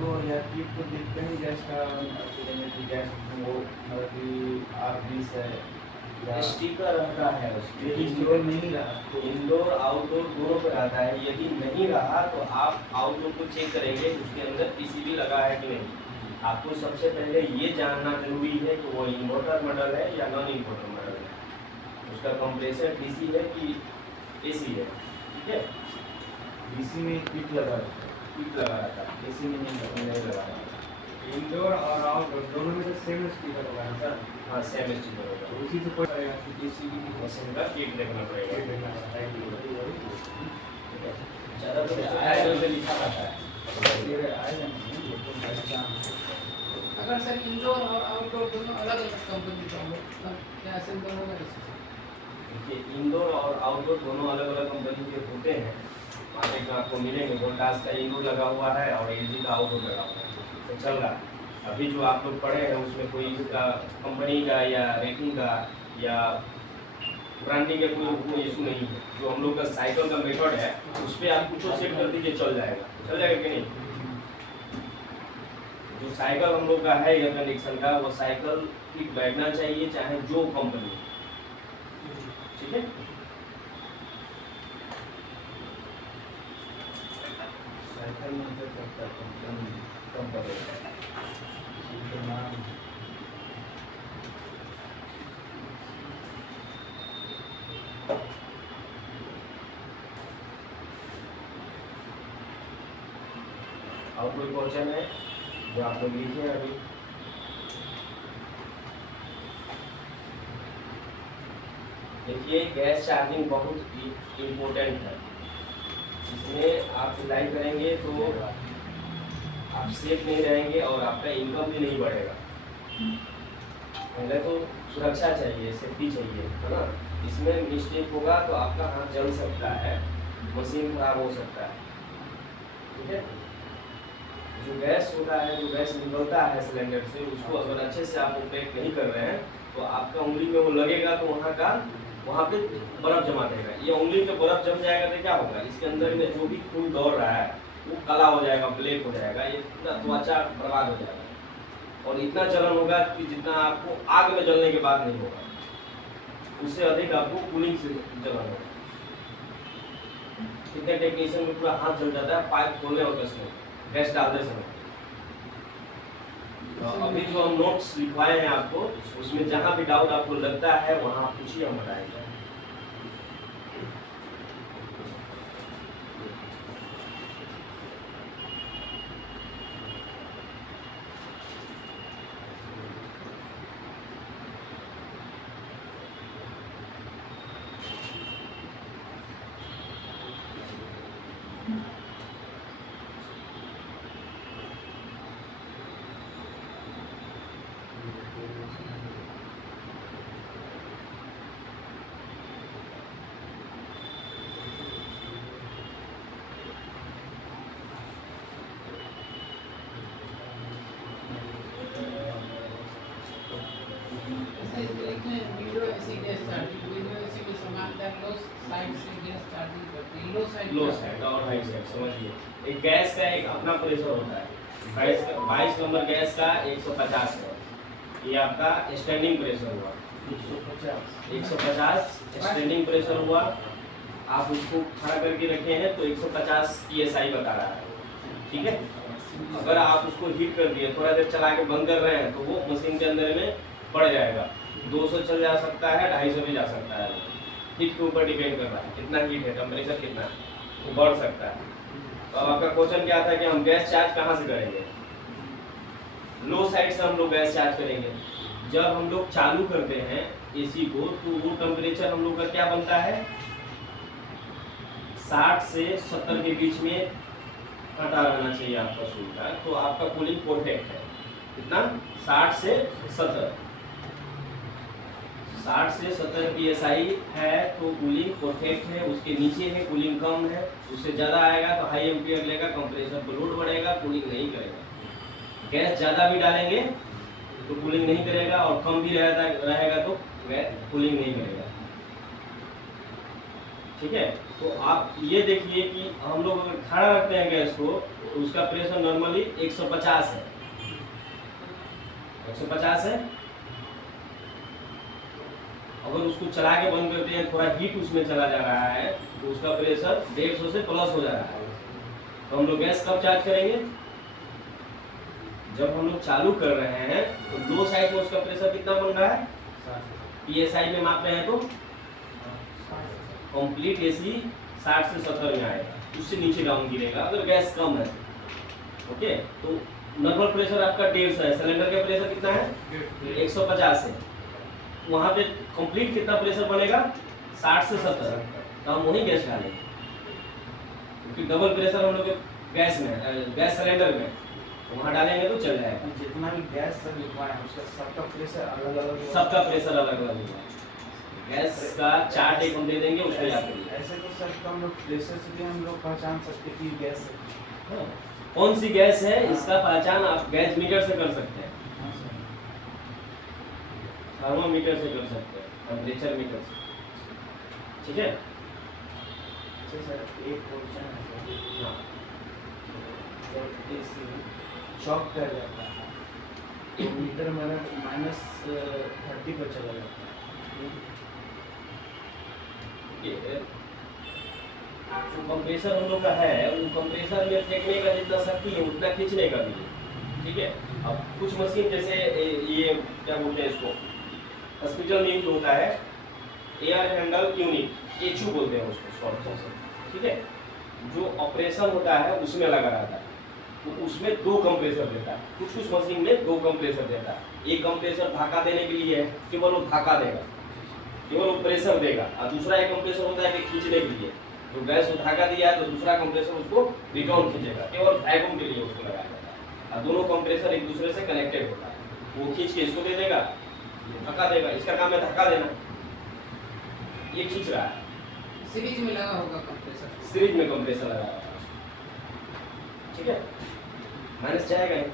तो यार टिप तो देखते हैं गैस का कि गैस वो मतलब कि R20 है या स्टिकर रहता है उसमें, ये इंडोर नहीं रहा तो इंडोर आउटडोर दोनों पे रहता है। यदि नहीं रहा तो आप आउटडोर को चेक करेंगे उसके अंदर पीसीबी लगा है कि नहीं। आपको सबसे पहले ये जानना जरूरी है कि वो इन्वर्टर मॉडल है या नॉन इन्वर्टर मॉडल है, उसका कंप्रेसर डीसी है कि एसी है। ठीक है, डीसी में किट लगा रहता है, किट लगा रहता है, एसी में नहीं लगा रहता है। इंडोर और आउटडोर दोनों में तो सेम स्पीकर होगा ना सर। हाँ सेम स्टिकर होगा, तो उसी से कोई पड़ेगा कि डीसी की मशीन का किट देखना पड़ेगा। ज़्यादा तो आएगा पे लिखा रहता है। अगर सर इंडोर और आउटडोर दोनों अलग अलग कंपनी का हो तब क्या ऐसे दोनों का देखिए इंडोर और आउटडोर दोनों अलग अलग कंपनी के होते हैं। मार्केट में आपको मिलेंगे, वोल्टास का इंडोर लगा हुआ है और एलजी का आउटडोर लगा हुआ है, तो चल रहा है। अभी जो आप लोग पढ़े हैं उसमें कोई इसका कंपनी का या रेटिंग का या ब्रांडिंग का कोई इशू नहीं है। जो हम लोग का साइकिल का मेथड है उस पर आप कुछ सेट कर दीजिए, चल जाएगा कि नहीं। जो साइकिल हम लोग का है एयर कंडीशन का, वो साइकिल ठीक बैठना चाहिए चाहे जो कंपनी। ठीक है, साइकिल में तो करता कम पड़ेगा नाम और कोई क्वेश्चन है जो आप लोग लिखे हैं अभी? देखिए गैस चार्जिंग बहुत इम्पोर्टेंट है। इसमें आप अप्लाई करेंगे तो आप सेफ नहीं रहेंगे और आपका इनकम भी नहीं बढ़ेगा। पहले तो सुरक्षा चाहिए, सेफ्टी चाहिए, है ना। इसमें मिस्टेक होगा तो आपका हाथ जल सकता है, मशीन खराब हो सकता है। ठीक है, जो गैस होता है, जो गैस निकलता है सिलेंडर से, उसको अगर अच्छे से आप ऑपरेट नहीं कर रहे हैं तो आपका उंगली में वो लगेगा तो वहाँ पे बर्फ जमा देगा। ये उंगली पे बर्फ जम जाएगा तो क्या होगा, इसके अंदर में जो भी खून दौड़ रहा है वो काला हो जाएगा, ब्लैक हो जाएगा, ये पूरा त्वचा बर्बाद हो जाएगा। और इतना जलन होगा कि जितना आपको आग में जलने के बाद नहीं होगा, उससे अधिक आपको कूलिंग से जलन होगा। कितने टेक्नीशियन में पूरा हाथ जल जाता है पाइप खोलने और कसने गैस डालते समय। अभी जो हम नोट्स लिखवाए हैं आपको, उसमें जहाँ भी डाउट आपको लगता है वहाँ आप पूछिए, हम बताएंगे। Window AC gas charging, window AC के समांतर लो साइड से गैस चार्जिंग करते हैं। लो साइड और हाई साइड समझिए, एक गैस का एक अपना प्रेशर होता है। 22 नंबर गैस का 150 है, ये आपका स्टैंडिंग प्रेशर हुआ। 150 स्टैंडिंग प्रेशर हुआ। आप उसको खड़ा करके रखे हैं तो 150 PSI बता रहा है। ठीक है, अगर आप उसको हीट कर दिए, थोड़ा देर चला के बंद कर रहे हैं तो वो मशीन के अंदर में बढ़ जाएगा। 200 चल जा सकता है, 250 भी जा सकता है। हीट के ऊपर डिपेंड कर रहा है कितना हीट है, टेम्परेचर कितना है, वो बढ़ सकता है। तो अब आपका क्वेश्चन क्या था कि हम गैस चार्ज कहाँ से करेंगे? लो साइड से हम लोग गैस चार्ज करेंगे। जब हम लोग चालू करते हैं एसी को तो वो टेम्परेचर हम लोग का क्या बनता है, 60 से 70 के बीच में हटा रहना चाहिए आपका सूखा, तो आपका कूलिंग परफेक्ट है। कितना? 60 से 70 PSI है तो कूलिंग परफेक्ट है। उसके नीचे है कूलिंग कम है, उससे ज़्यादा आएगा तो हाई एम्पियर लेगा, कंप्रेसर को लोड बढ़ेगा, कूलिंग नहीं करेगा। गैस ज़्यादा भी डालेंगे तो कूलिंग नहीं करेगा और कम भी रहेगा तो कूलिंग नहीं करेगा। ठीक है। तो आप ये देखिए कि हम लोग अगर खड़ा रखते हैं गैस को तो उसका प्रेशर नॉर्मली 150 है, 150 है। अगर उसको चला के बंद करते हैं, थोड़ा हीट उसमें चला जा रहा है तो उसका प्रेशर 150 से प्लस हो जा रहा है। तो हम लोग गैस कब चार्ज करेंगे? जब हम लोग चालू कर रहे हैं तो लो साइड में उसका प्रेशर कितना बन रहा है? पीएसआई में माप रहे हैं तो कंप्लीट एसी 60 से 70 में आएगा, उससे नीचे डाउन गिरेगा अगर गैस कम है। ओके, तो नॉर्मल प्रेशर आपका 150 है, सिलेंडर का प्रेशर कितना है? 150 है। वहाँ पे कंप्लीट कितना प्रेशर बनेगा? 60 से 70। तो हम वही गैस डालेंगे क्योंकि डबल प्रेशर हम लोग गैस में, गैस सिलेंडर में, तो वहाँ डालेंगे तो चल जाएगा। जितना भी गैस सब लिखवा है उसका सबका प्रेशर अलग अलग होगा। सबका प्रेशर अलग अलग होगा। गैस का चार्ट एक हम दे देंगे, उसको याद करिए। ऐसे तो सर तो हम लोग प्रेशर से भी हम लोग पहचान सकते कि गैस है। हाँ, कौन सी गैस है इसका पहचान आप गैस मीटर से कर सकते हैं, हाँ सर। थर्मोमीटर से कर सकते हैं, टेम्परेचर मीटर से। ठीक है। अच्छा सर, एक क्वेश्चन है सर। हाँ, जब एसी शॉक कर जाता है तो मीटर मेरा -30 पर चला जाता है। ये जो कंप्रेसर हम लोग का है वो कंप्रेसर में फेंकने का जितना शक्ति है उतना खींचने का भी है। ठीक है। अब कुछ मशीन जैसे ये क्या बोलते हैं इसको, हॉस्पिटल में यूज होता है एयर हैंडल यूनिट, एचयू बोलते हैं उसको शॉर्ट से। ठीक है। जो ऑपरेशन होता है उसमें लगा रहता है, तो उसमें 2 कंप्रेसर देता है। कुछ कुछ मशीन में 2 कंप्रेसर देता है। एक कंप्रेसर धक्का देने के लिए है, केवल वो धक्का देगा, केवल वो प्रेशर देगा, और दूसरा एक कंप्रेसर होता है कि खींचने के लिए। जो गैस को धक्का दिया है तो दूसरा कंप्रेसर उसको रिटर्न खींचेगा, केवल वैक्यूम के लिए उसको लगाया जाता है। और दोनों कंप्रेसर एक दूसरे से कनेक्टेड होता है, वो खींच के इसको दे देगा, धक्का देगा, इसका काम है धक्का देना। ये खींच रहा है, सीरीज में लगा होगा कंप्रेसर। सीरीज में कंप्रेसर लगा रहा है। ठीक है, माइनस जाएगा ही।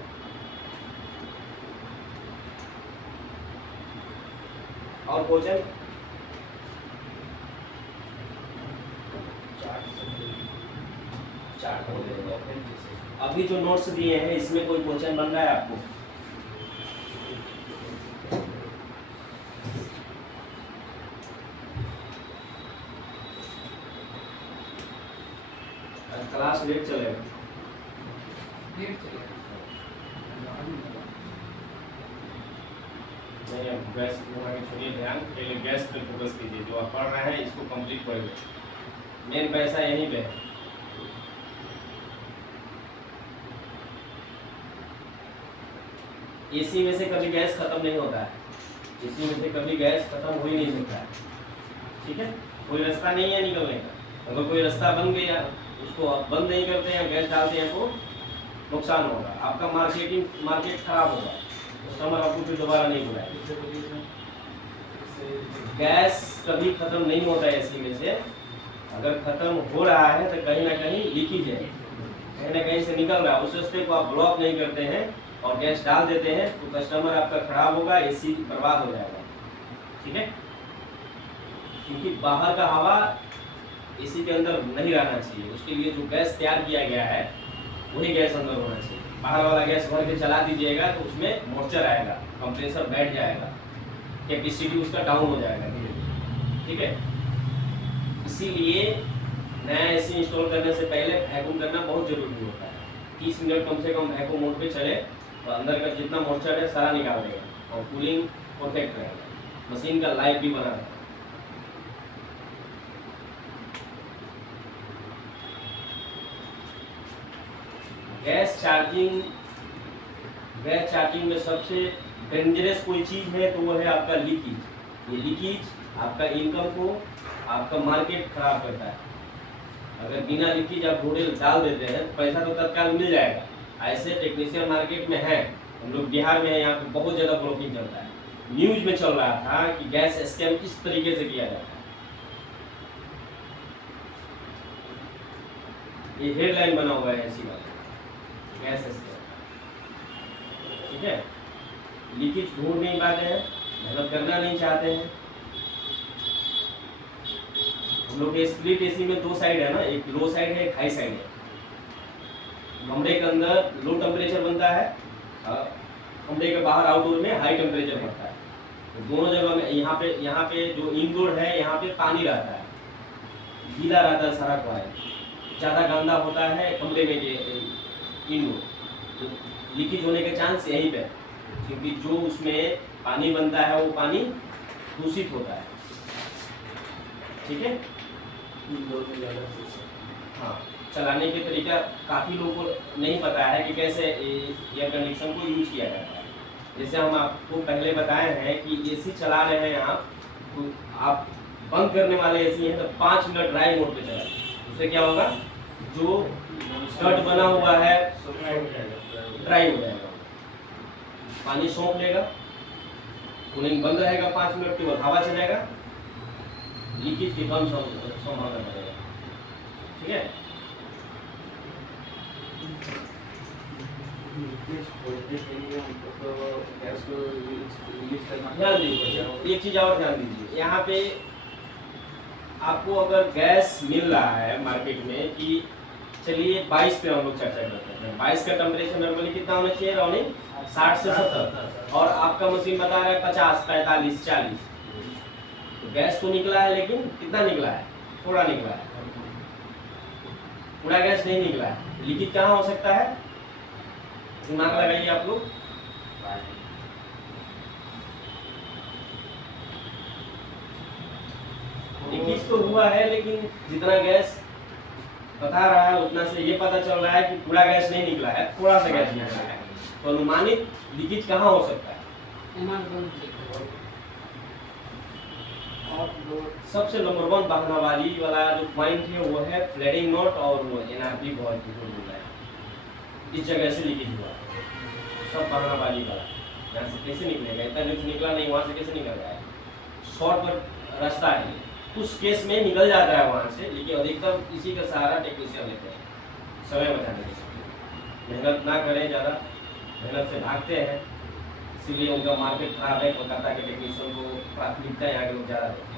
और क्वेश्चन चार्ट हो जाएगा। अभी जो नोट्स दिए हैं इसमें कोई क्वेश्चन बन रहा है आपको? क्लास लेट चलेगा। लेट चलेगा। नहीं, अब गैस छोड़िए ध्यान, पहले गैस पे फोकस कीजिए। जो आप पढ़ रहे हैं इसको कंप्लीट करिए, मेन पैसा यहीं पे है। एसी में से कभी गैस खत्म नहीं होता है, एसी में से कभी गैस खत्म हो ही नहीं सकता है। ठीक है, कोई रास्ता नहीं है निकलने का। अगर कोई रास्ता बन गया उसको आप बंद नहीं करते हैं, गैस डालते हैं तो नुकसान होगा, आपका मार्केट खराब होगा, कस्टमर आपको फिर दोबारा नहीं बुलाएगा। गैस कभी खत्म नहीं होता है एसी में से। अगर खत्म हो रहा है तो कहीं ना कहीं लीकेज है, कहीं ना कहीं से निकल रहा है, उस रास्ते को आप ब्लॉक नहीं करते हैं और गैस डाल देते हैं तो कस्टमर आपका खराब होगा, एसी बर्बाद हो जाएगा। ठीक है, क्योंकि बाहर का हवा एसी के अंदर नहीं रहना चाहिए, उसके लिए जो गैस तैयार किया गया है वही गैस अंदर होना चाहिए। बाहर वाला गैस भर के चला दीजिएगा तो उसमें मॉइस्चर आएगा, कंप्रेसर बैठ जाएगा, कैपेसिटी उसका डाउन हो जाएगा धीरे धीरे। ठीक है, इसीलिए नया एसी इंस्टॉल करने से पहले वैक्यूम करना बहुत जरूरी होता है। 30 मिनट कम से कम वैक्यूम मोड पे चले तो अंदर का जितना मॉइस्चर है सारा निकाल देगा और कूलिंग परफेक्ट रहेगा, मशीन का लाइफ भी बना रहेगा। गैस चार्जिंग में सबसे डेंजरस कोई चीज़ है तो वो है आपका लीकेज। ये लीकेज आपका इनकम को, आपका मार्केट खराब करता है। अगर बिना लीकेज आप घोड़े डाल देते हैं पैसा तो तत्काल मिल जाएगा। ऐसे टेक्नीशियन मार्केट में है, हम लोग बिहार में है, यहाँ पे बहुत ज़्यादा ब्लॉकिंग चलता है। न्यूज में चल रहा था कि गैस स्कैम किस तरीके से किया जाता है। ये हेडलाइन बना हुआ है ऐसी बात, गैस स्कैम। ठीक है, लीकेज ढूंढ नहीं पाते हैं, मेहनत करना नहीं चाहते हैं। हम लोग के स्प्लिट एसी में दो साइड है ना, एक लो साइड है एक हाई साइड है। कमरे के अंदर लो टेम्परेचर बनता है, कमरे के बाहर आउटडोर में हाई टेम्परेचर बनता है। तो दोनों जगह में यहाँ पे जो इनडोर है यहाँ पे पानी रहता है, गीला रहता है सारा क्वाइल, ज़्यादा गंदा होता है कमरे में ये इनडोर, तो लीकेज होने के चांस यहीं पे है, क्योंकि जो उसमें पानी बनता है वो पानी दूषित होता है। ठीक है, इंडोर में ज़्यादा खुश है। हाँ, चलाने के तरीका काफ़ी लोगों को नहीं पता है कि कैसे एयर कंडीशन को यूज किया जाता है। जैसे हम आपको पहले बताए हैं कि एसी चला रहे हैं आप, तो आप बंद करने वाले एसी हैं तो 5 मिनट ड्राई मोड पे चलाएं। उससे क्या होगा, जो स्टड बना हुआ है ड्राई हो जाएगा, पानी सोख लेगा, कूलिंग बंद रहेगा 5 मिनट के बाद हवा चलेगा, लीकेज की कम संभावना बढ़ेगा। ठीक है, ध्यान दीजिए, एक चीज और ध्यान दीजिए, यहाँ पे आपको अगर गैस मिल रहा है मार्केट में कि चलिए 22 पे हम लोग चर्चा करते हैं, 22 का टेम्परेचर नॉर्मली कितना होना चाहिए, राउंडिंग 60 से 70, और आपका मशीन बता रहा है 50, 45, 40, तो गैस तो निकला है, लेकिन कितना निकला है, थोड़ा निकला है, पूरा गैस नहीं निकला है। लीकेज कहाँ हो सकता है, दिमाग लगाइए आप लोग। लीकेज तो हुआ है, लेकिन जितना गैस बता रहा है उतना से ये पता चल रहा है कि पूरा गैस नहीं निकला है, थोड़ा सा गैस निकला है, तो अनुमानित लीकेज कहाँ हो सकता है। सबसे नंबर 1 बहनाबाजी वाला जो पॉइंट है वो है फ्लडिंग नॉट और वो एनआरपी वॉल्व जो बोल रहा है, इस जगह से लीकेज हुआ है, सब बहनाबाजी वाला। यहाँ से कैसे निकलेगा, इतना जो निकला नहीं वहाँ से कैसे निकल जाएगा, शॉर्ट रास्ता है, कुछ केस में निकल जाता है वहाँ से, लेकिन अधिकतर इसी का सहारा टेक्नीशियन लेते हैं समय बचाने के लिए। मेहनत ना करें, ज़्यादा मेहनत से भागते हैं, इसीलिए उनका मार्केट खराब है। कोलकाता के टेक्नीशियन को प्राथमिकता यहाँ के लोग ज़्यादा देते हैं।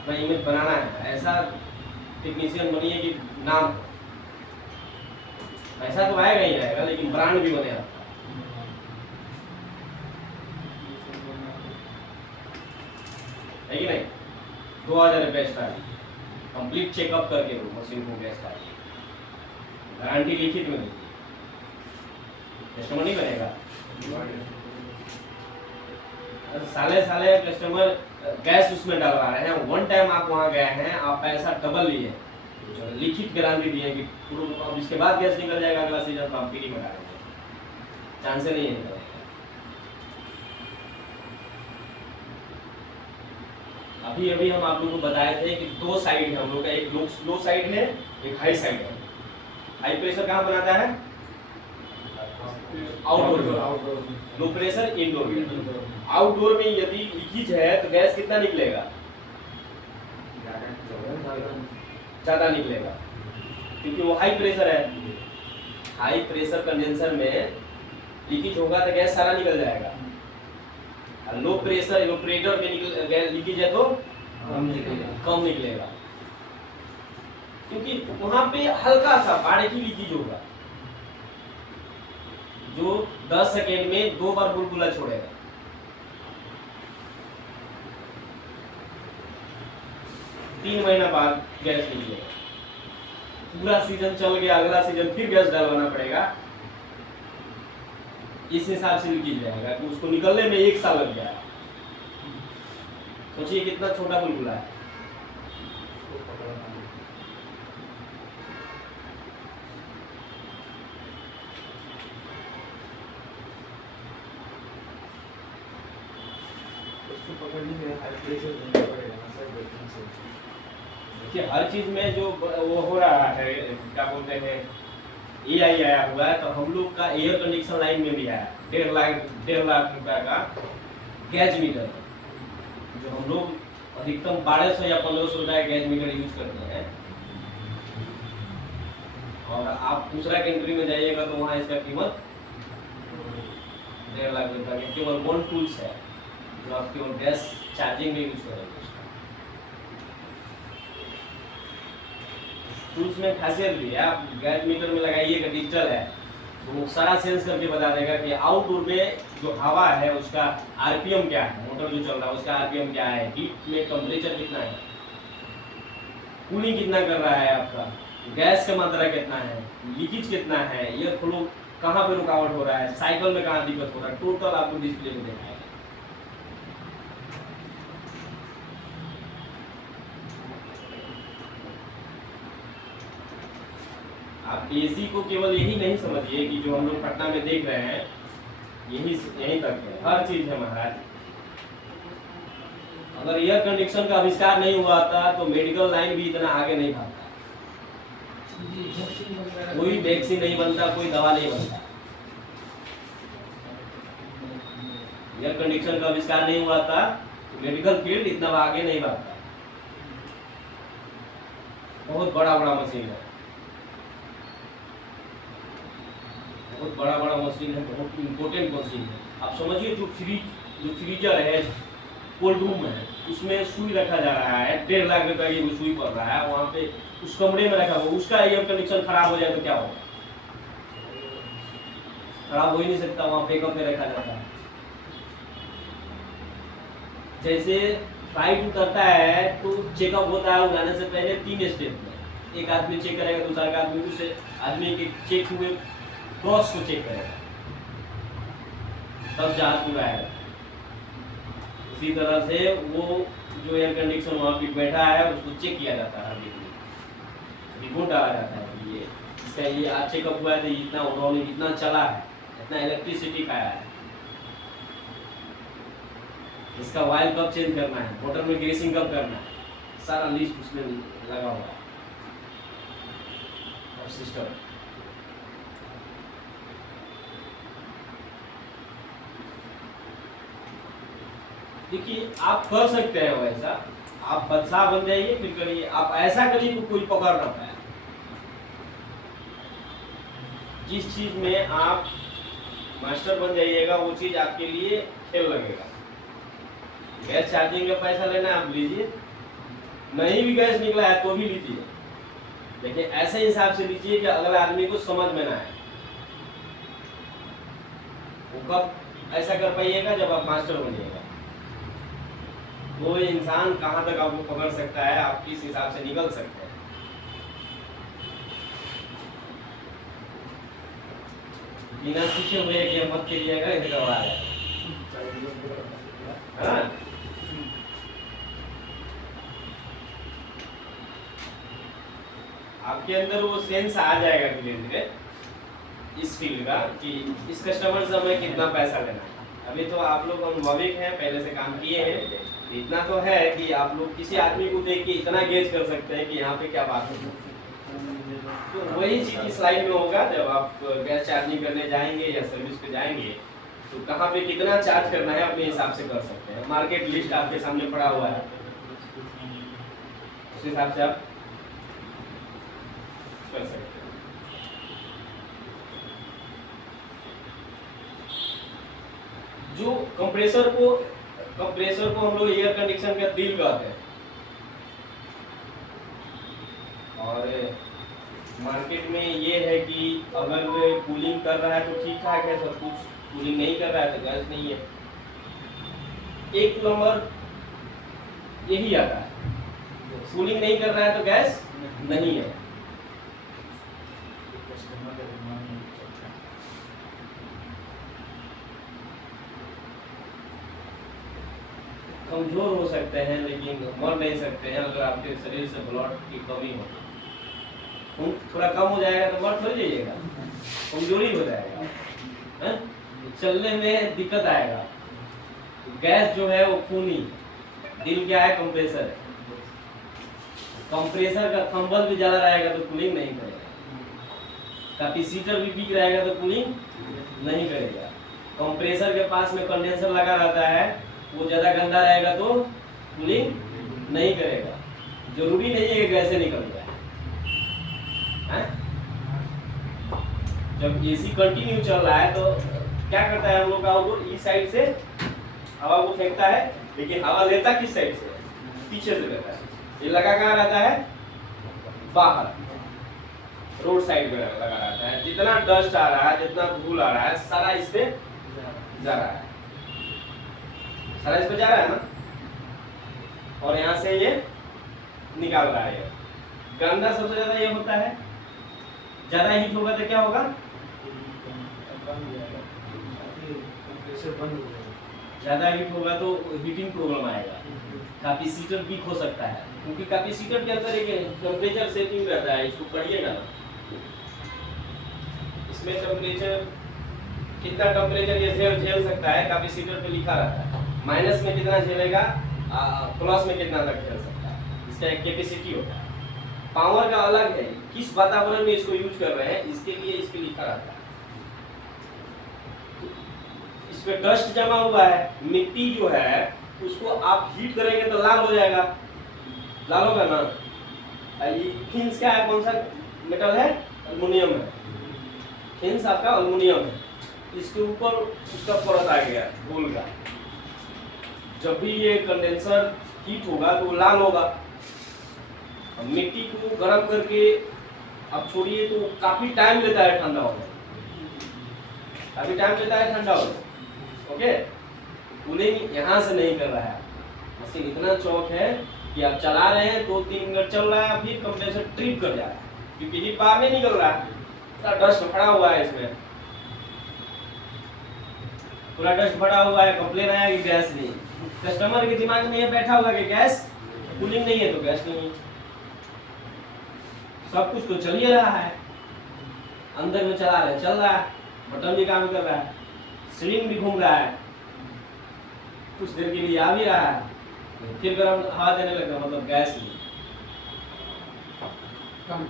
अपना इमेज बनाना है, ऐसा टेक्नीशियन बनिए कि नाम, पैसा तो आएगा ही आएगा, लेकिन ब्रांड भी बने आपका। है कि नहीं, 2000 रुपये स्टार्ट, कंप्लीट चेकअप करके वो मशीन को गैस डालिए, गारंटी लिखित में दीजिए, कस्टमर नहीं बनेगा। साले साले कस्टमर गैस उसमें डलवा रहे हैं, वन टाइम आप वहाँ गए हैं, आप पैसा डबल लिए, लिखित गारंटी दिए कि अब इसके बाद गैस निकल जाएगा अगला सीजन, तो आप फ्री में डालेंगे, चांस नहीं है निकलेगा। अभी हम आप लोगों को बताए थे कि 2 साइड है हम लोग का, एक लो साइड है, एक हाई साइड है। हाई प्रेशर कहाँ बनाता है, आउटडोर में, लो प्रेशर इंडोर में। आउटडोर में यदि लीकेज है तो गैस कितना निकलेगा, ज़्यादा निकलेगा, क्योंकि वो हाई प्रेशर है। हाई प्रेशर कंडेंसर में लीकेज होगा तो गैस सारा निकल जाएगा, लो प्रेशर इवेपोरेटर में लीकेज है तो कम निकलेगा, क्योंकि वहां पे हल्का सा बारीकी लीकेज होगा, जो 10 सेकेंड में 2 बार बुलबुला छोड़ेगा। तीन महीना बाद गैस निकलेगा, पूरा सीजन चल गया, अगला सीजन फिर गैस डालवाना पड़ेगा, इस हिसाब से लीकेज रहेगा कि उसको निकलने में 1 साल लग गया। सोचिए कितना छोटा बुलबुला है। उसको पकड़ने में हाई प्रेशर देना पड़ेगा ना सर, ब्रेकिंग से। देखिए हर चीज में जो वो हो रहा है, क्या बोलते हैं, AI आया हुआ है, तो हम लोग का एयर कंडीशन लाइन में भी आया 1.5 लाख रुपया का गैज मीटर, जो हम लोग अधिकतम 1200 या 1500 रुपया गैज मीटर यूज करते हैं। और आप दूसरा कंट्री में जाइएगा तो वहाँ इसका कीमत 1.5 लाख रुपया, केवल 1 टूल्स है, जो आप केवल गैस चार्जिंग में यूज करेंगे उसका। तो उसमें खासियत भी है, आप गैस मीटर में लगाइएगा, डिजिटल है, तो वो सारा सेंस करके बता देगा कि आउटडोर में जो हवा है उसका आरपीएम क्या है, मोटर जो चल रहा है उसका आरपीएम क्या है, हीट में टेम्परेचर कितना है, कूलिंग कितना कर रहा है आपका, गैस का मात्रा कितना है, लीकेज कितना है, एयर फ्लो कहाँ पे रुकावट हो रहा है, साइकिल में कहाँ दिक्कत हो रहा है, टोटल आपको डिस्प्ले में दिखाएगा। आप एसी को केवल यही नहीं समझिए कि जो हम लोग पटना में देख रहे हैं यही तक है, हर चीज है महाराज। अगर एयर कंडीशन का आविष्कार नहीं हुआ था तो मेडिकल लाइन भी इतना आगे नहीं भागता, कोई वैक्सीन नहीं बनता, कोई दवा नहीं बनता। एयर कंडीशन का आविष्कार नहीं हुआ था तो मेडिकल फील्ड इतना आगे नहीं भागता। बहुत बड़ा बड़ा मशीन है, बहुत बड़ा बड़ा मशीन है, बहुत इम्पोर्टेंट मशीन है। आप समझिए जो फ्रीजर है, कोल्ड रूम है, उसमें सुई रखा जा रहा है, 1.5 लाख रुपए की वो सुई पड़ रहा है, वहाँ पे उस कमरे में रखा हुआ, उसका एयर कंडीशन खराब हो जाए तो क्या होगा? खराब हो ही नहीं सकता, वहाँ बैकअप में रखा जाता है। जैसे फ्लाइट उतरता है तो चेकअप होता है उड़ाने से पहले 3 स्टेप में, एक आदमी चेक करेगा, दूसरा आदमी उस आदमी के चेक हुए क्रॉस को चेक करेगा, तब जहाज उड़ाएगा। इसी तरह से वो जो एयर कंडीशन वहाँ पे बैठा है उसको चेक किया जाता है, रिपोर्ट डाला जाता है कि ये इसका ये आज चेकअप हुआ है तो इतना ओवरऑल इतना चला है, इतना इलेक्ट्रिसिटी खाया है, इसका ऑयल कब चेंज करना है, मोटर में ग्रीसिंग कब करना है, सारा लिस्ट उसमें लगा हुआ है सिस्टम। देखिए आप कर सकते हैं वैसा, आप बादशाह बन जाइए, फिर करिए, आप ऐसा करिए कि कोई पकड़ ना पाए। जिस चीज में आप मास्टर बन जाइएगा वो चीज आपके लिए खेल लगेगा। गैस चार्जिंग का पैसा लेना है आप लीजिए, नहीं भी गैस निकला है तो भी लीजिए, लेकिन ऐसे हिसाब से लीजिए कि अगला आदमी को समझ में ना आए। वो कब ऐसा कर पाइएगा जब आप मास्टर बनिएगा। वो इंसान कहाँ तक आपको पकड़ सकता है, आप किस हिसाब से निकल सकते हैं। बिना सीखे हुए कि मत कीजिएगा, इधर गवा है। हाँ? आपके अंदर वो सेंस आ जाएगा धीरे धीरे इस फील्ड का कि इस कस्टमर से हमें कितना पैसा लेना है। अभी तो आप लोग अनुभविक हैं, पहले से काम किए हैं, इतना तो है कि आप लोग किसी आदमी को देख के इतना गेज कर सकते हैं कि यहाँ पे क्या बात है। तो वही चीज इस लाइन में होगा, जब आप गैस चार्जिंग करने जाएंगे या सर्विस पे जाएंगे तो कहाँ पे कितना चार्ज करना है अपने हिसाब से कर सकते हैं। मार्केट लिस्ट आपके सामने पड़ा हुआ है, उस हिसाब से आप कर सकते हैं। जो कंप्रेसर को हम लोग एयर कंडीशन का दिल कहते हैं, और मार्केट में ये है कि अगर कूलिंग कर रहा है तो ठीक ठाक है सब कुछ, कूलिंग नहीं कर रहा है तो गैस नहीं है। एक नंबर यही आता है, कूलिंग नहीं कर रहा है तो गैस नहीं है। कमजोर हो सकते हैं लेकिन मर नहीं सकते हैं। अगर आपके शरीर से ब्लड की कमी हो, खून थोड़ा कम हो जाएगा तो मर थोड़ी जाइएगा, कमजोरी हो जाएगा, है? चलने में दिक्कत आएगा। गैस जो है वो खून ही, दिल क्या है, कंप्रेसर है। कंप्रेसर का थंबल भी ज्यादा रहेगा तो कूलिंग नहीं करेगा, कैपेसिटर भी वीक रहेगा तो कूलिंग नहीं करेगा। कंप्रेसर के पास में कंडेंसर लगा रहता है, वो ज्यादा गंदा रहेगा तो कूलिंग नहीं करेगा। जरूरी नहीं है कि गैस से निकल जाए। जब एसी कंटिन्यू चल रहा है तो क्या करता है हम लोग का आउटडोर, इस साइड से हवा को फेंकता है, लेकिन हवा लेता किस साइड से है? पीछे से लेता है। ये लगा कहाँ रहता है? बाहर, रोड साइड में लगा रहता है। जितना डस्ट आ रहा है, जितना धूल आ रहा है, सारा इस पे जा रहा है, सारा इस पे जा रहा है ना, और यहाँ से ये निकाल रहा है। गंदा सबसे ज्यादा ये होता है, ज्यादा हीट होगा तो क्या होगा? कंप्रेसर बंद हो जाएगा। ज्यादा हीट होगा तो हीटिंग प्रॉब्लम आएगा, कैपेसिटर वीक हो सकता है, क्योंकि कैपेसिटर के अंदर एक टेम्परेचर सेटिंग रहता है। इसको पढ़िएगा ना, इसमें टेम्परेचर कितना टेम्परेचर ये झेल सकता है, कैपेसिटर पे लिखा रहता है। माइनस में कितना झेलेगा, प्लस में कितना तक झेल सकता है, इसका एक कैपेसिटी होता है। पावर का अलग है, किस वातावरण में इसको यूज कर रहे हैं, इसके लिए इस पे लिखा रहता है। इस पे डस्ट जमा हुआ है, मिट्टी जो है उसको आप हीट करेंगे तो लाल हो जाएगा, लाल होगा ना। ये फिन्स क्या है, कौन सा मेटल है? एल्युमिनियम है। फिन्स आपका एल्युमिनियम है, इसके ऊपर उसका परत आ गया गोल का। जब भी ये कंडेंसर हीट होगा तो लाल होगा। अब मिट्टी को गर्म करके अब छोड़िए तो काफी टाइम लेता है ठंडा होने, काफी टाइम लेता है ठंडा होने। ओके, कूलिंग यहाँ से नहीं कर रहा है, मशीन इतना चौक है कि आप चला रहे हैं 2-3 मिनट चल रहा है, फिर कंप्रेसर ट्रिप कर जा रहा है, क्योंकि हीट बाहर नहीं निकल रहा है, पूरा डस्ट भरा हुआ है इसमें, पूरा डस्ट भरा हुआ है। कंप्लेन आया कि गैस नहीं, कस्टमर के दिमाग में ये बैठा होगा कि गैस कूलिंग नहीं है तो गैस नहीं है। सब कुछ तो चल ही रहा है, अंदर में चला रहे, चल रहा है, बटन भी काम कर रहा है, स्लिंग भी घूम रहा है, कुछ देर के लिए आ भी रहा है, फिर गर्म हवा देने लगा, मतलब गैस नहीं। कम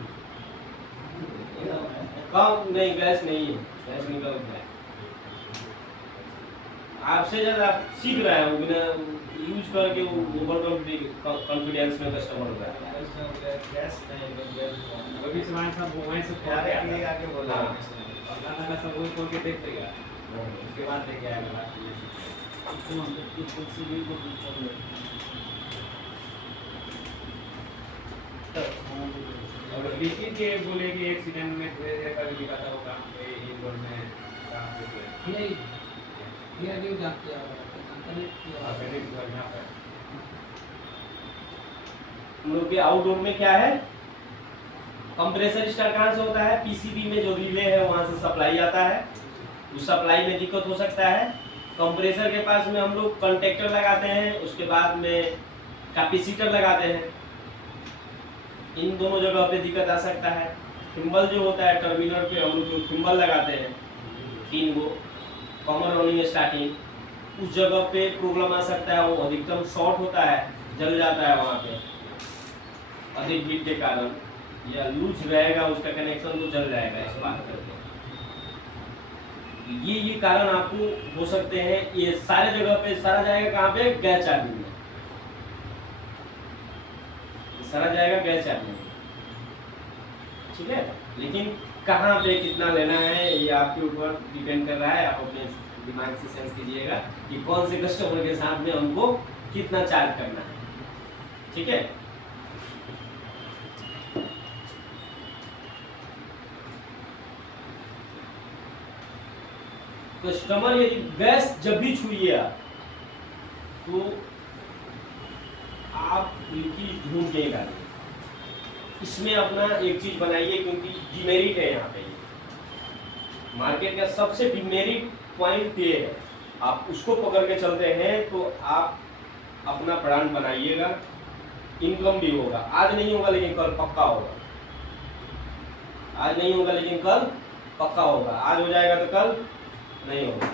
नहीं, गैस नहीं है, गैस निकल गया। आपसे ज्यादा आप सीख रहे हैं, बिना यूज करके ओवर कॉन्फिडेंस में कस्टमर हो रहा है। गैस नहीं, अभी से वहाँ सब वहीं से खोल के आगे आगे बोला हाँ। अल्लाह ताला सब वो खोल के देख लेगा, उसके बाद लेके आएगा बात ये। और लीकेज के बोले कि एक्सीडेंट में धीरे धीरे कभी दिखाता होगा इंदौर में काम करते हैं। ये न्यू जाप किया हुआ है, कनेक्ट किया हुआ है। यहाँ पर हम लोग के आउटडोर में क्या है, कंप्रेसर स्टार्ट कहाँ से होता है? पीसीबी में जो रिले है वहां से सप्लाई आता है, उस सप्लाई में दिक्कत हो सकता है। कंप्रेसर के पास में हम लोग कंटेक्टर लगाते हैं, उसके बाद में कैपेसिटर लगाते हैं, इन दोनों जगह पे दिक्कत आ सकता है। थिम्बल जो होता है टर्मिनल पे हम लोग थिम्बल लगाते हैं 3 गो, कॉमन रनिंग स्टार्टिंग, उस जगह पे प्रॉब्लम आ सकता है, वो अधिकतम शॉर्ट होता है, जल जाता है वहाँ पे अधिक हीट के कारण, या लूज रहेगा उसका कनेक्शन तो जल जाएगा इस बात करके। ये कारण आपको हो सकते हैं। ये सारे जगह पे सारा जाएगा कहाँ पे? गैस चार्जिंग में, सारा जाएगा गैस चार्जिंग में, ठीक है। लेकिन कहाँ पे कितना लेना है ये आपके ऊपर डिपेंड कर रहा है। आप अपने दिमाग से सेंस कीजिएगा कि कौन से कस्टमर के साथ में हमको कितना चार्ज करना है, ठीक है। कस्टमर यदि गैस जब भी छुइए आप तो आप लीकेज ढूंढ के निकालिए। इसमें अपना एक चीज बनाइए, क्योंकि डिमेरिट है यहाँ पे, मार्केट का सबसे डिमेरिट पॉइंट ये है। आप उसको पकड़ के चलते हैं तो आप अपना ब्रांड बनाइएगा, इनकम भी होगा। आज नहीं होगा लेकिन कल पक्का होगा, आज नहीं होगा लेकिन कल पक्का होगा। आज हो जाएगा तो कल नहीं होगा,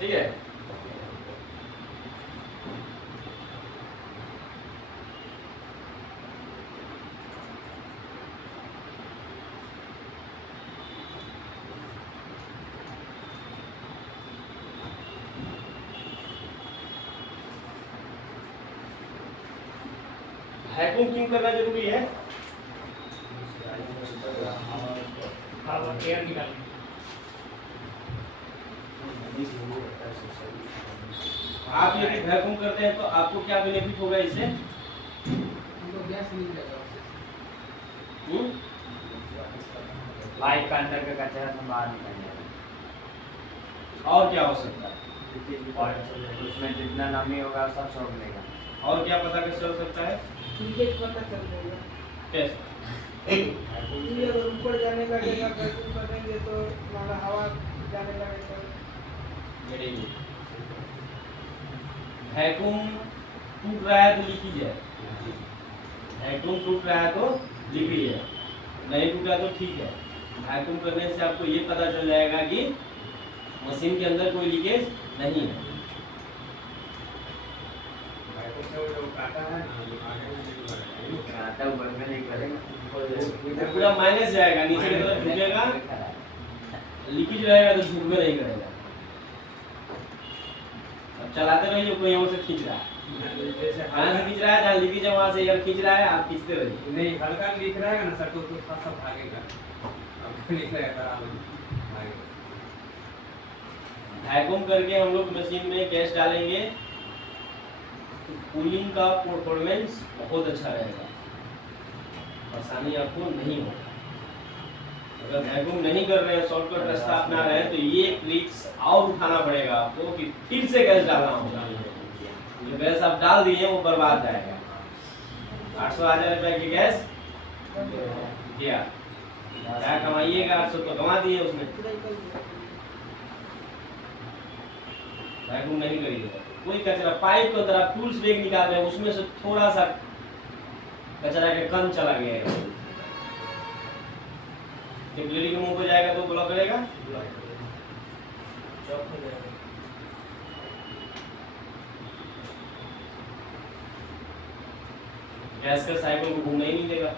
ठीक है। हैकिंग क्यों करना जरूरी है? एयर निकालने नहीं जरूरी रहता है सोशल। आप यदि वैक्यूम करते हैं तो आपको क्या बेनिफिट होगा इससे? हमको गैस मिल जाएगा उससे। हम्म? पाइप का अंदर का कचरा सब बाहर निकल जाएगा और क्या हो सकता है? और उसमें जितना नमी होगा वो सब सोख लेगा। और क्या पता कैसे चल सकता है? लीकेज पता चल जाएगा। कैसे? ये अगर ऊपर जाने लगेगा वैक्यूम करेंगे तो हमारा हवा जाने लगेगा। Very good. वैक्यूम टूट रहा है तो लीकेज है, वैक्यूम टूट रहा है तो लीकेज है, नहीं टूटा तो ठीक है। वैक्यूम करने से आपको ये पता चल जाएगा कि मशीन के अंदर कोई लीकेज नहीं है। वैक्यूम से वो जो काटा है ना, जो आगे में नहीं बढ़ेगा। आता ऊपर में नहीं करेगा, वो पूरा माइनस जाएगा, नीचे की तरफ झुकेगा, लीकेज रहेगा तो झुकबे नहीं करेगा। अब चलाते रहिए, कोई यहाँ से खींच रहा है, जैसे कहाँ से खींच रहा है, जहाँ लीकेज है वहाँ से यार खींच रहा है, आप खींचते रहिए। नहीं हल्का लिख रहेगा ना सर तो थोड़ा सा भागेगा। अब लिख रहेगा भागेगा। वैक्यूम करके हम लोग मशीन में गैस डालेंगे तो कूलिंग का परफॉर्मेंस बहुत अच्छा रहेगा, परेशानी आपको नहीं होगा। अगर वैक्यूम नहीं कर रहे हैं, शॉर्टकट रास्ता अपना रहे हैं, तो ये रिस्क और उठाना पड़ेगा आपको कि फिर से गैस डालना होगा। जो गैस आप डाल दिए वो बर्बाद जाएगा। 800,000 रुपए की गैस क्या क्या कमाइएगा, 800 तो कमा दिए उसमें। वैक्यूम नहीं करिएगा, कोई कचरा पाइप के अंदर आप टूल्स बैग निकाल रहे हैं, उसमें से थोड़ा सा कचरा के कण चला गया है, टेम्परेरी के मुंह पे जाएगा तो ब्लॉक करेगा, चौक हो जाएगा। गैस का साइकिल को घूमने ही नहीं देगा।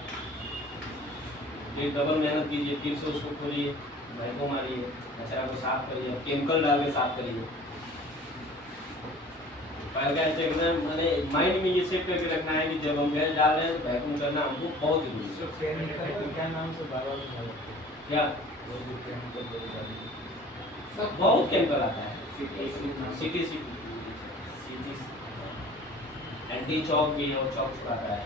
फिर डबल मेहनत कीजिए, फिर से उसको खोलिए, वैक्यूम मारिए, कचरा को साफ करिए, केमिकल डाल के साफ करिए। पहले क्या मैंने माइंड में ये सेट करके रखना है कि जब हम गैस डाल रहे हैं तो वैक्यूम करना हमको बहुत जरूरी है। केमिकल क्या नाम से बार-बार क्या वो जो केमिकल बोल रहा है, सब बहुत केमिकल आता है, सिटी सिटी एंटी चौक भी है और चौक छुड़ाता है,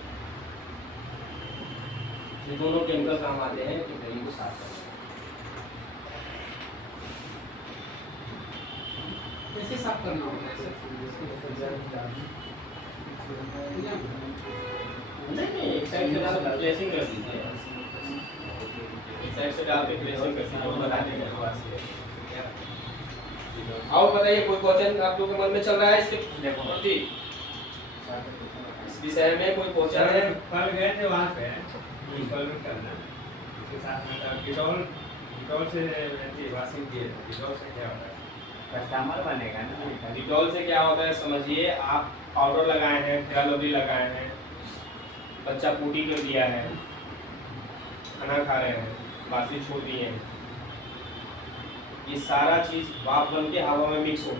ये दोनों केमिकल काम आते हैं कि गली को साफ करने में। कैसे साफ करना होता है सर? नहीं, एक साइड से आप प्लेसिंग कर दीजिए, एक साइड से आप प्लेसिंग कर दीजिए, वो बता देंगे। और बताइए, कोई क्वेश्चन आप लोगों के मन में चल रहा है इसके प्रति, इस विषय में कोई क्वेश्चन है? कल गए थे वहाँ पे इंस्टॉलमेंट करना, उसके साथ में था डिटॉल से वॉशिंग किए थे। डिटॉल से क्या होता है? कस्टमर बनेगा ना। डिटॉल से क्या होता है समझिए, आप पाउडर लगाए हैं, फेयर लवली लगाए हैं, बच्चा पोटी कर दिया है, खाना खा रहे हैं, बासी छोड़ दिए हैं, ये सारा चीज भाप बन के हवा में मिक्स हो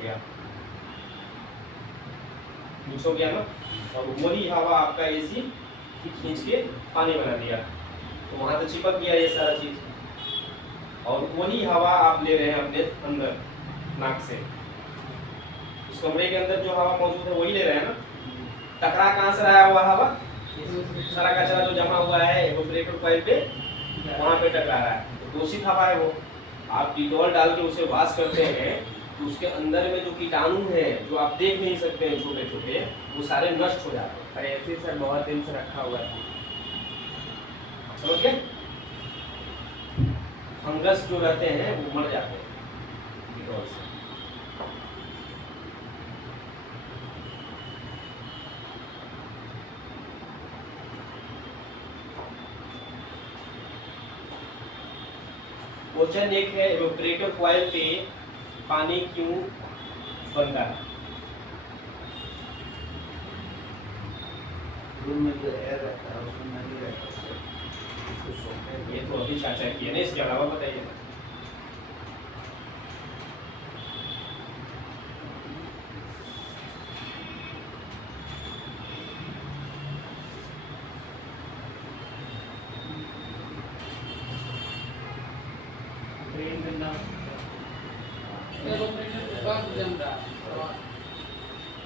गया ना, और वही हवा आपका एसी खींच के पानी बना दिया, तो वहां तो चिपक गया ये सारा चीज, और वही हवा आप ले रहे हैं अपने अंदर नाक से। उस कमरे के अंदर जो हवा मौजूद है वही ले रहे हैं ना, टकरा कहाँ से रहा है हुआ हवा, सारा कचरा जो जमा हुआ है एवापोरेटर पाइप पे वहाँ पे टकरा रहा है, तो दूषित हवा है वो। आप डिटॉल डाल के उसे वॉश करते हैं तो उसके अंदर में जो कीटाणु हैं जो आप देख नहीं सकते हैं छोटे छोटे, वो सारे नष्ट हो जाते हैं। और ऐसे सर बहुत दिन से रखा हुआ था। समझ गए? फंगस जो रहते हैं वो मर जाते हैं डिटॉल से। क्वेश्चन एक है, एवापोरेटर कॉइल पे पानी क्यों बनता है? रूम में जो एयर रहता है उसमें नहीं रहता सर, उसको सोखने ये तो अभी चर्चा की है ना, इसके अलावा बताइए। एवापोरेटर बर्फ जम रहा है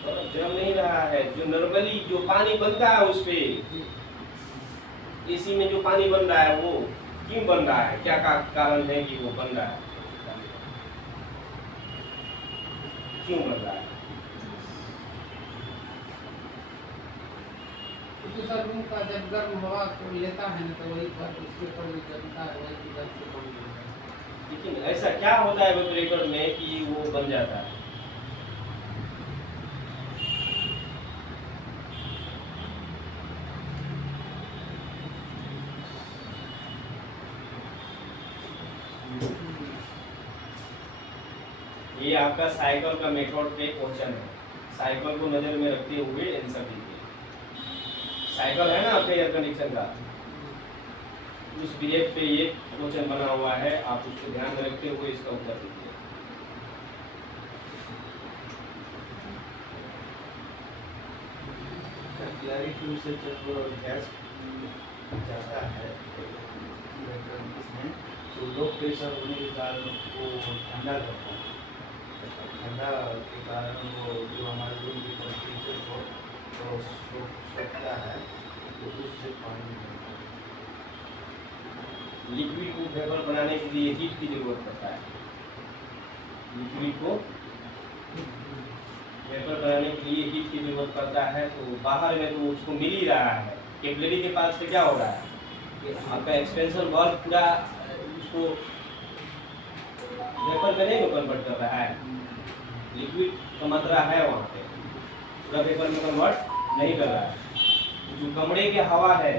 बर्फ जम नहीं रहा है, जो नॉर्मली जो पानी बनता है उस पे जी। एसी में जो पानी बन रहा है वो क्यों बन रहा है, क्या कारण है कि वो बन रहा है, क्यों बन रहा है? क्योंकि सर रूम का जब गर्म हवा को लेता है ना तो वही पर उसके ऊपर भी जमता है, वही की गर्म से बन जाता है। लेकिन ऐसा क्या होता है वेपरेटर में कि वो बन जाता है? ये आपका साइकिल का मेथड पे क्वेश्चन है, साइकिल को नजर में रखते हुए आंसर दीजिए। साइकिल है ना आपके एयर कंडीशन का, उस ब्रेक पे ये क्वेश्चन बना हुआ है, आप उसको ध्यान में रखते हुए इसका उत्तर दीजिए। कैपिलरी से जब गैस जाता है इसमें तो लो प्रेशर होने के कारण वो ठंडा करता है, ठंडा के कारण वो जो हमारे रूम की टेम्परेचर को तो सोखता है, तो उससे पानी बनता है। लिक्विड को वेपर बनाने के लिए हीट की जरूरत पड़ता है, लिक्विड को वेपर बनाने के लिए हीट की जरूरत पड़ता है, तो बाहर में तो उसको मिल ही रहा है। कैपिलरी के पास से क्या हो रहा है कि आपका एक्सपेंशन वाल्व पूरा उसको वेपर में नहीं कन्वर्ट कर रहा है, लिक्विड का मात्रा है वहाँ पे, पूरा वेपर में कन्वर्ट नहीं कर रहा है। जो कमरे के हवा है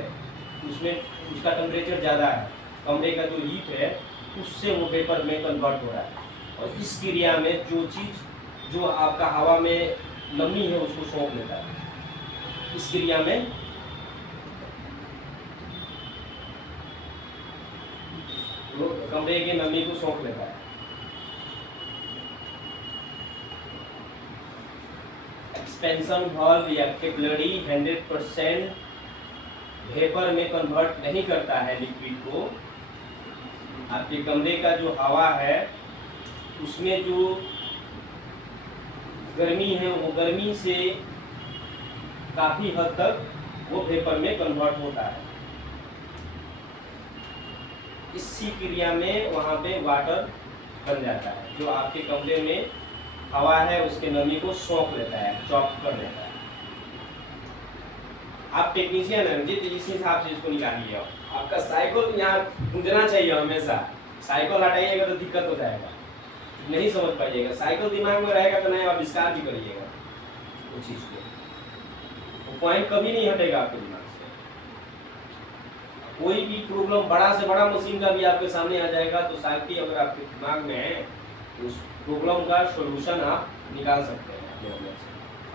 उसमें उसका टेम्परेचर ज़्यादा है, कमरे का जो हीट है उससे वो वेपर में कन्वर्ट हो रहा है, और इस क्रिया में जो चीज़ जो आपका हवा में नमी है उसको सौंप लेता है। इस क्रिया में वो कमरे की नमी को सौंप लेता है। एक्सपेंशन वाल्व या कैपिलरी 100% वेपर में कन्वर्ट नहीं करता है लिक्विड को। आपके कमरे का जो हवा है उसमें जो गर्मी है वो गर्मी से काफ़ी हद तक वो वेपर में कन्वर्ट होता है। इसी क्रिया में वहाँ पे वाटर बन जाता है, जो आपके कमरे में हवा है उसके नमी को सौंप लेता है, चॉप कर लेता है। आप टेक्नीशियन हैं जी, तो इस हिसाब से इसको निकालिए। आपका साइकिल यहाँ गूंजना चाहिए हमेशा, साइकिल हटाइएगा तो दिक्कत हो जाएगा, नहीं समझ पाइएगा। साइकिल दिमाग में रहेगा तो नया आविष्कार भी करिएगा उस चीज़ को, वो पॉइंट कभी नहीं हटेगा आपके दिमाग से। कोई भी प्रॉब्लम बड़ा से बड़ा मशीन का भी आपके सामने आ जाएगा तो साइकिल अगर आपके दिमाग में है तो उस प्रॉब्लम का सॉल्यूशन आप निकाल सकते हैं अपने अंदर से,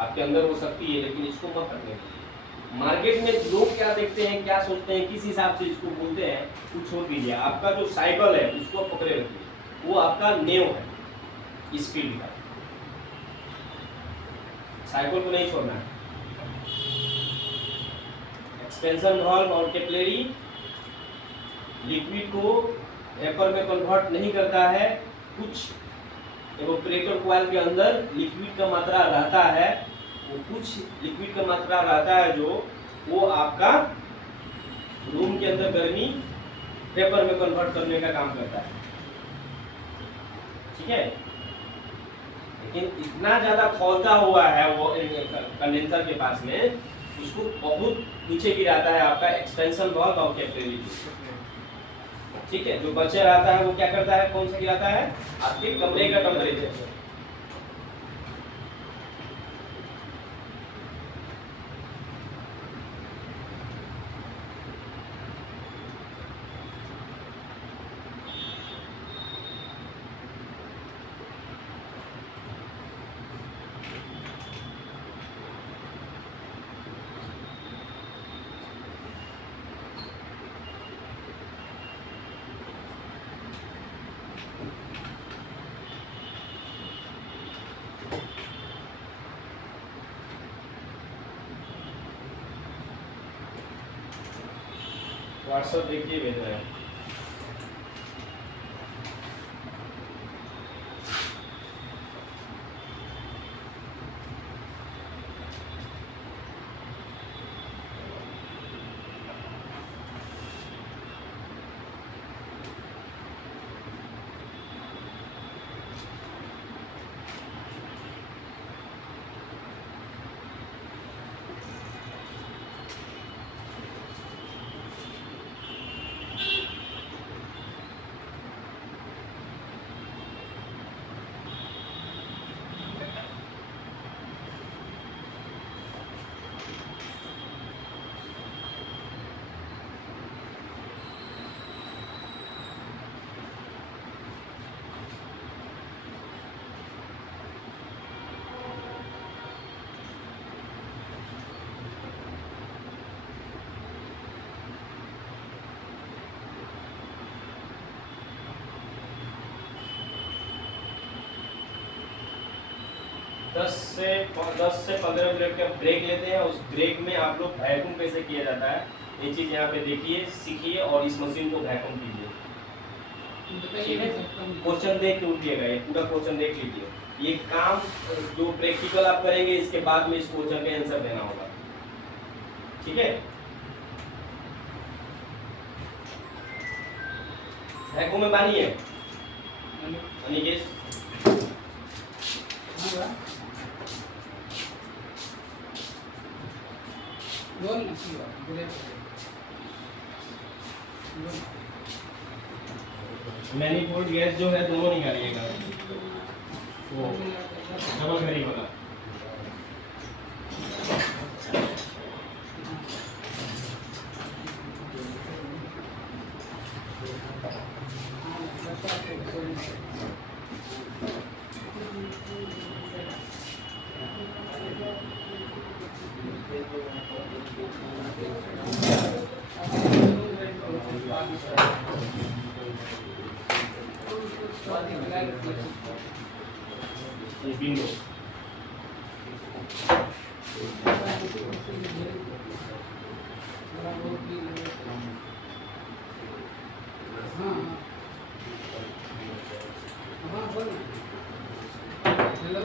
आपके अंदर हो सकती है। लेकिन इसको मत करने दीजिए। मार्केट में लोग क्या देखते हैं, क्या सोचते हैं, किस हिसाब से इसको बोलते हैं, कुछ छोड़ दीजिए। आपका जो साइकिल है उसको पकड़े रखिए, वो आपका नेव है इस फील्ड का, साइकिल को नहीं छोड़ना है। एक्सपेंशन वाल्व और कैपिलरी लिक्विड को वेपर में कन्वर्ट नहीं करता है। कुछ एवापोरेटर कॉइल के अंदर लिक्विड का मात्रा रहता है, वो कुछ लिक्विड का मात्रा रहता है जो वो आपका रूम के अंदर गर्मी वेपर में कन्वर्ट करने का काम करता है, ठीक है। लेकिन इतना ज़्यादा खौलता हुआ है वो कंडेंसर के पास में, उसको बहुत नीचे गिराता है आपका एक्सपेंशन वाल्व और कैपिलरी, ठीक है। जो बचे रहता है वो क्या करता है, कौन सा गिराता है, आपके कमरे का टेम्परेचर। व्हाट्सएप देखिए भेज रहे हैं। 10 से 15 मिनट का ब्रेक लेते हैं। उस ब्रेक में आप लोग वैक्यूम कैसे किया जाता है ये चीज़ यहाँ पे देखिए, सीखिए और इस मशीन को वैक्यूम कीजिए। ठीक है, क्वेश्चन देख के उठिएगा, ये पूरा क्वेश्चन देख लीजिए। ये काम जो प्रैक्टिकल आप करेंगे इसके बाद में इस क्वेश्चन का आंसर देना होगा। ठीक है, वैक्यूम में पानी है अनिकेश? बोल ना की बात बोले मैनीफोल्ड गैस जो है दोनों निकालिएगा, वो डबल करी वाला। ये बिंगो थोड़ा बहुत भी